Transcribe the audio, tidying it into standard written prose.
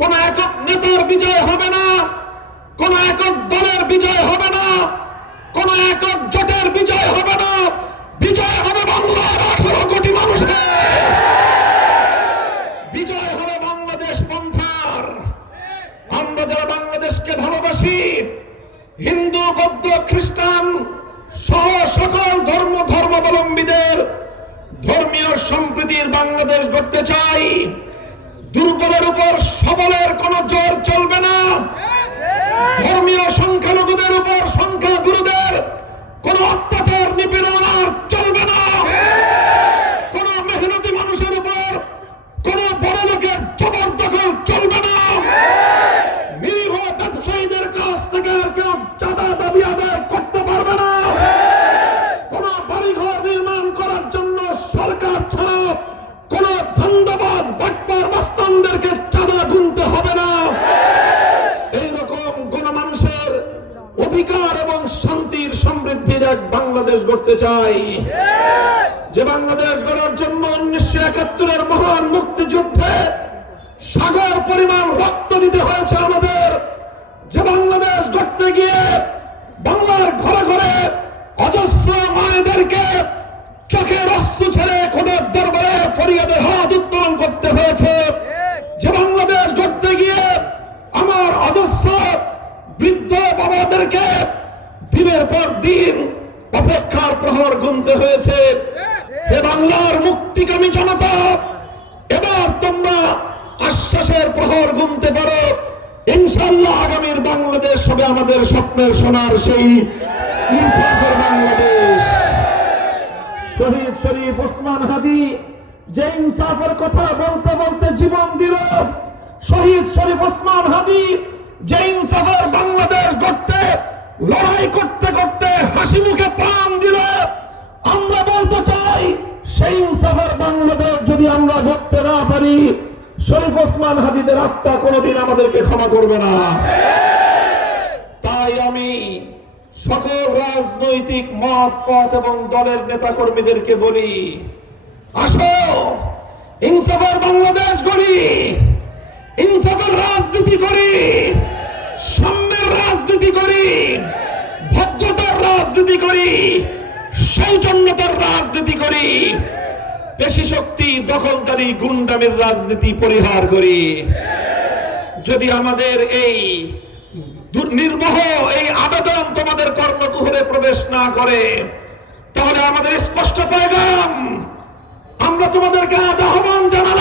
কোন একক নেতার বিজয় হবে না, কোন একক দলের বিজয় হবে না, কোন একক জোটের বিজয় হবে না। বিজয় হবে বাংলার 18 কোটি মানুষের, বিজয় হবে বাংলাদেশ পন্থার। আমরা যারা বাংলাদেশকে ভালোবাসি, হিন্দু, বৌদ্ধ, খ্রিস্টান সহ সকল ধর্মাবলম্বীদের ধর্মীয় সম্প্রীতির বাংলাদেশ গড়তে চাই। দুর্বলের উপর সবলের কোন জোর চলবে না। ধর্মীয় সংখ্যালঘুদের উপর সংখ্যাগুরুদের কোন অত্যাচার নিপীড়ন আর চলবে না। কোন মেহনতি মানুষের উপর কোন বড় লোকের জবরদখল চলবে না। নিরীহ ব্যবসায়ীদের কাছ থেকে আর কেউ চাঁদা দাবি আদায় করতে পারবে না। কোন বাড়িঘর নির্মাণ করার জন্য সরকার ছাড়া কোন ধান্দাবাজ বাটপার মাস্তানদেরকে চাঁদা গুনতে হবে না। এইরকম গণমানুষের অধিকার এবং শান্তির সমৃদ্ধির এক বাংলাদেশ গড়তে চাই, যে বাংলাদেশ গড়ার জন্য 1971-এর মহান মুক্তিযুদ্ধে সাগর পরিমাণ রক্ত দিতে হয়েছে আমাদের। যে বাংলাদেশ গড়তে গিয়ে বাংলার ঘরে ঘরে অজস্র মায়েদেরকে চোখের অশ্রু ছেড়ে খোদার দরবারে ফরিয়াদের হাত উত্তোলন করতে হয়েছে। যে বাংলাদেশ গড়তে গিয়ে আমার অজস্র বৃদ্ধ বাবাদেরকে দিনের পর দিন অপেক্ষার প্রহর গুনতে হয়েছে। হে বাংলার মুক্তিকামী জনতা, এবার তোমরা আশ্বাসের প্রহর গুনতে পারো। ইনশাআল্লাহ আগামীর বাংলাদেশ হবে আমাদের স্বপ্নের সোনার সেই ইনসাফের বাংলাদেশ। শহীদ শরীফ ওসমান হাদি যে ইনসাফের কথা বলতে বলতে জীবন দিল, শহীদ শরীফ ওসমান হাদি যে ইনসাফের বাংলাদেশ গড়তে লড়াই করতে করতে হাসি মুখে প্রাণ দিল, আমরা বলতে চাই সেই ইনসাফের বাংলাদেশ যদি আমরা গড়তে না পারি, শরীফ ওসমান হাদিদের আত্মা কোনোদিন আমাদেরকে ক্ষমা করবে না। তাই আমি সকল রাজনৈতিক মত পথ এবং দলের নেতা কর্মীদেরকে বলি, আসো ইনসাফের বাংলাদেশ গড়ি, ইনসাফের রাজনীতি করি, সাম্যের রাজনীতি করি, ভদ্রতার রাজনীতি করি, সৌজন্যতার রাজনীতি করি, পেশি শক্তি, দখলদারি, গুন্ডামির রাজনীতি পরিহার করি। যদি আমাদের এই নির্মোহ এই আবেদন তোমাদের কর্ণকুহরে প্রবেশ না করে, তাহলে আমাদের স্পষ্ট পয়গাম, আমরা তোমাদেরকে আজ আহ্বান জানাই।